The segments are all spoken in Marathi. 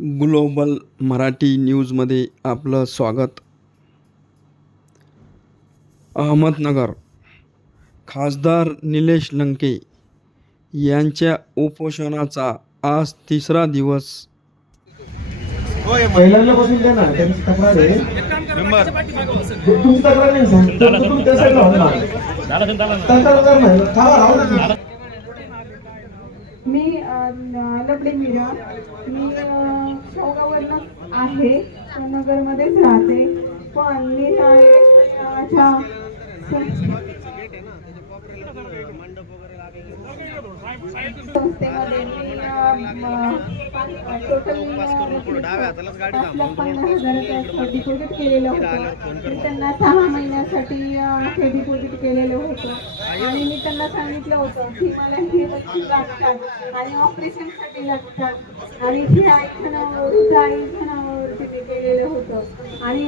ग्लोबल मराठी न्यूजमध्ये आपलं स्वागत. अहमदनगर खासदार निलेश लंके यांच्या उपोषणाचा आज तिसरा दिवस. पहिल्यांदा बसून द्या ना त्यांची तक्रार आहे. तु- तुमची तक्रार नाही सांग तर तुम्ही त्या साईडला ना. तक्रार नाही थांबा राहू नका. मी लपडे मीरा मी अ, आहे नगरमध्येच राहते. पण मी ह्या यशवंतरावाच्या संस्थेमध्ये मी टोटल डिपॉझिट केलेलं होतं. त्यांना सहा महिन्यासाठी हे डिपॉझिट केलेलं होतं. आणि मी त्यांना सांगितलं होतं की मला हे वस्तू लागतात आणि ऑपरेशनसाठी लागतात. आणि हे ऐकण्यावर ऐकण्यावरती मी केलेलं होतं. आणि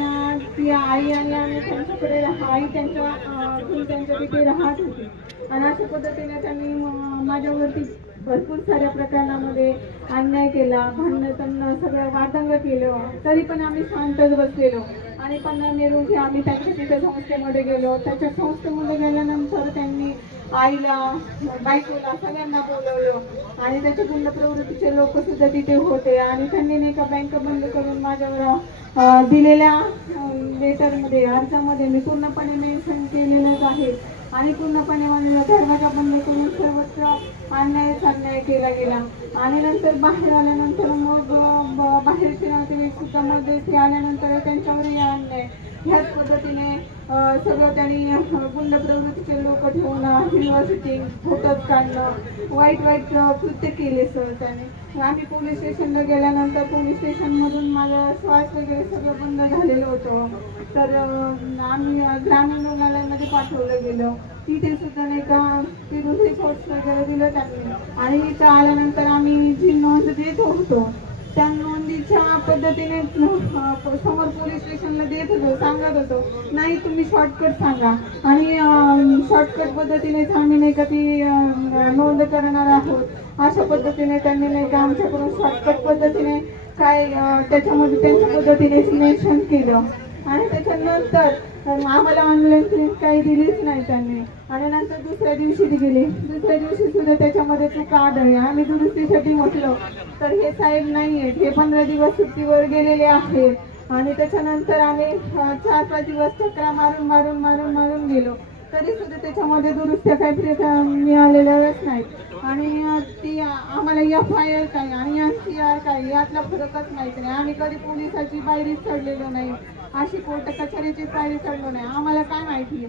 ती आई आणि आम्ही त्यांच्याकडे आई त्यांच्या त्यांच्या तिथे राहत होती. आणि अशा पद्धतीने त्यांनी माझ्यावरती भरपूर साऱ्या प्रकरणामध्ये अन्याय केला भांडण त्यांना सगळं वादंग केलं. तरी पण आम्ही शांतच बसलेलो. आणि पंधरा मे रोजी आम्ही त्यांच्या तिथे संस्थेमध्ये गेलो. त्याच्या संस्थेमध्ये गेल्यानंतर त्यांनी आईला बायकोला सगळ्यांना बोलवलं. आणि त्याच्या गुंड प्रवृत्तीचे लोक सुद्धा तिथे होते. आणि त्यांनी नाही का बँक बंद करून माझ्यावर दिलेल्या लेटरमध्ये अर्जामध्ये मी पूर्णपणे मेन्शन केलेलंच आहे. आणि पूर्णपणे म्हणलं दरवाजा बंद करून सर्वत्र अन्याय अन्याय केला गेला. आणि नंतर बाहेर आल्यानंतर मग बाहेरचे नातेवाईक सुद्धा मग ते आल्यानंतर त्यांच्यावरही अन्याय. ह्याच पद्धतीने सगळं त्यांनी गुंड प्रवृत्तीचे लोक ठेवून युनिव्हर्सिटी फोटोज काढणं वाईट वाईट कृत्य केले सर त्याने. आम्ही पोलीस स्टेशनला गेल्यानंतर पोलीस स्टेशनमधून माझा श्वास वगैरे सगळं बंद झालेलं होतं. तर आम्ही ग्रामीण रुग्णालयामध्ये पाठवलं गेलं. तिथे सुद्धा नाही का तिथून रिपोर्ट्स वगैरे दिलं त्यांनी. आणि इथं आल्यानंतर आम्ही जी नोंद देत होतो त्या पद्धतीने समोर पोलीस स्टेशनला देत होतो सांगत होतो. नाही तुम्ही शॉर्टकट सांगा. आणि शॉर्टकट पद्धतीनेच आम्ही नाही का ती नोंद करणार आहोत. अशा पद्धतीने त्यांनी नाही का आमच्याकडून शॉर्टकट पद्धतीने काय त्याच्यामध्ये त्यांच्या पद्धतीने मेन्शन केलं. आणि त्याच्यानंतर आम्हाला ऑनलाईन प्रिंट काही दिलीच नाही त्यांनी. आणि नंतर दुसऱ्या दिवशी दिली गेली. दुसऱ्या दिवशी सुद्धा त्याच्यामध्ये तू चुका आहे आम्ही दुरुस्तीसाठी म्हटलं तर हे साहेब नाही आहेत हे पंधरा दिवस सुट्टीवर गेलेले आहेत. आणि त्याच्यानंतर आम्ही चार पाच दिवस चक्रा मारून मारून मारून मारून गेलो. तरी सुद्धा त्याच्यामध्ये दुरुस्त्या काही प्र- मिळालेल्याच नाहीत. आणि ती आम्हाला एफ आय आर काय आणि एन सी आर काय यातला फरकच माहीत नाही. आम्ही कधी पोलिसाची बाहेरीच चढलेलो नाही. अशी कोर्ट कचेरीची तयारी चढलो नाही. आम्हाला काय माहिती?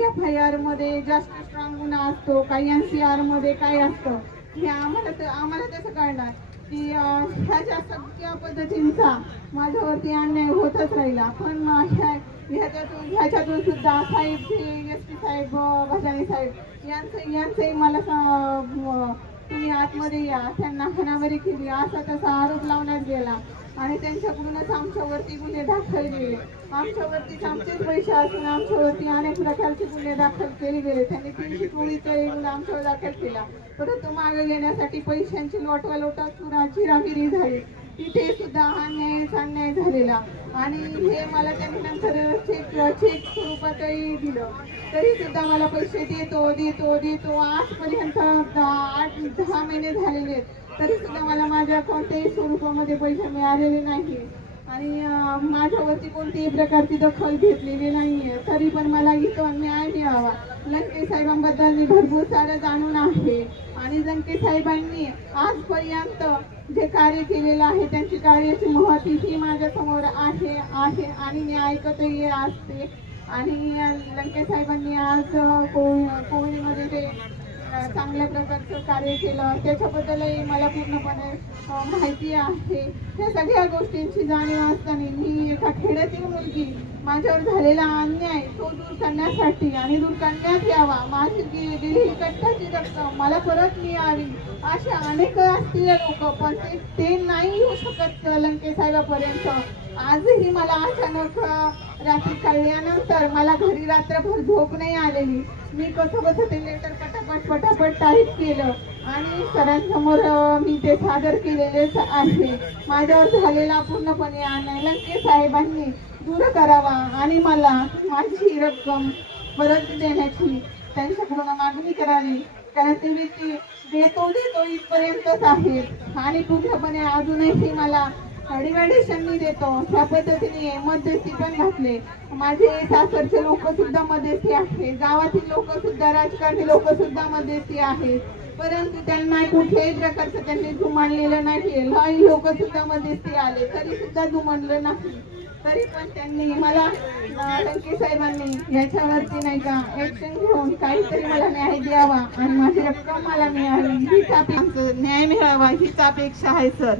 एफ आय आरमध्ये जास्त स्ट्रॉंग गुन्हा असतो काही एन सी आरमध्ये काय असतं? हे आम्हाला तर आम्हाला कसं कळणार की ह्याच्या सगळ्या पद्धतींचा माझ्यावरती अन्याय होतच राहिला. पण मग ह्या ह्याच्यातून ह्याच्यातून सुद्धा साहेब हे एस टी साहेब भजानी साहेब यांचं यांचंही मला तुम्ही आतमध्ये या. त्यांना हाणामारी केली. असा तसा आरोप लावण्यात गेला. आणि त्यांच्याकडूनच आमच्यावरती गुन्हे दाखल केले आमच्यावरतीच आमचेच पैसे असून आमच्यावरती अनेक प्रकारचे गुन्हे दाखल केले गेले. त्यांनी तीनशे चोळीचा गुन्हा आमच्यावर दाखल केला. परंतु मागे घेण्यासाठी पैशांची लोटवा लोटा पुन्हा चिरागिरी झाली. तिथे सुद्धा हा अन्याय अन्याय झालेला. आणि हे मला त्यांनी नंतर चेक चेक स्वरूपातही दिलं. तरी सुद्धा मला पैसे देतो देतो देतो. आजपर्यंत दहा- आठ दहा महिने झालेले आहेत. तरी सुद्धा मला माझ्या कोणत्याही स्वरूपामध्ये पैसे मिळालेले नाही. आणि माझ्यावरती कोणतीही प्रकारची दखल घेतलेली नाहीये. तरी पण मला इथं न्याय मिळावा. लंके साहेबांबद्दल मी भरपूर सारं जाणून आहे. आणि लंके साहेबांनी आजपर्यंत जे कार्य केलेलं आहे त्यांची कार्याची महती ही माझ्यासमोर आहे आहे आणि मी ऐकतही असते. आणि लंके साहेबांनी आज कोविडमध्ये ते चांगल्या प्रकारचं कार्य केलं. त्याच्याबद्दलही मला पूर्णपणे माहिती आहे. या सगळ्या गोष्टींची जाणीव असताना मी एका खेड्यातील मुलगी माझ्यावर झालेला अन्याय तो दूर करण्यासाठी आणि दूर करण्यात यावा. माझी दिलेली गेलेली कष्टाची रक्कम मला परत मिळावी असे अनेक असतील लोक पण ते ते नाही येऊ शकत लंके साहेबापर्यंत. आजही मला अचानक रात्री कळल्यानंतर मला घरी रात्रभर झोप नाही आलेली. मी कसं कसं ते लेटर पटापट पटापट टाईप केलं. आणि सरांसमोर मी ते सादर केलेलेच आहे. माझ्यावर झालेला पूर्णपणे अन्याय लंके साहेबांनी दूर करावा आणि मला माझी रक्कम परत देण्याची त्यांच्याकडून मागणी करावी. कारण ते व्यक्ती देतो देतो इथपर्यंतच आहेत. आणि पूर्णपणे अजूनही मला डिवायडेशननी देतो. त्या पद्धतीने मध्यस्थी पण घातले. माझे सासरचे लोक सुद्धा मध्यस्थी आहेत. गावातील लोक सुद्धा राजकारणी लोक सुद्धा मध्यस्थी आहेत. परंतु त्यांना कुठल्याही प्रकारचं त्यांनी जुमानलेलं नाही लहान लोक सुद्धा मध्यस्थी आले. तरी सुद्धा जुमानलं नाही. तरी पण त्यांनी मला लंके साहेबांनी याच्यावरती नाही का ऍक्शन घेऊन काहीतरी मला न्याय द्यावा. आणि माझी रक्कम मला मिळावी. हीच आमचं न्याय मिळावा. हीच अपेक्षा आहे सर.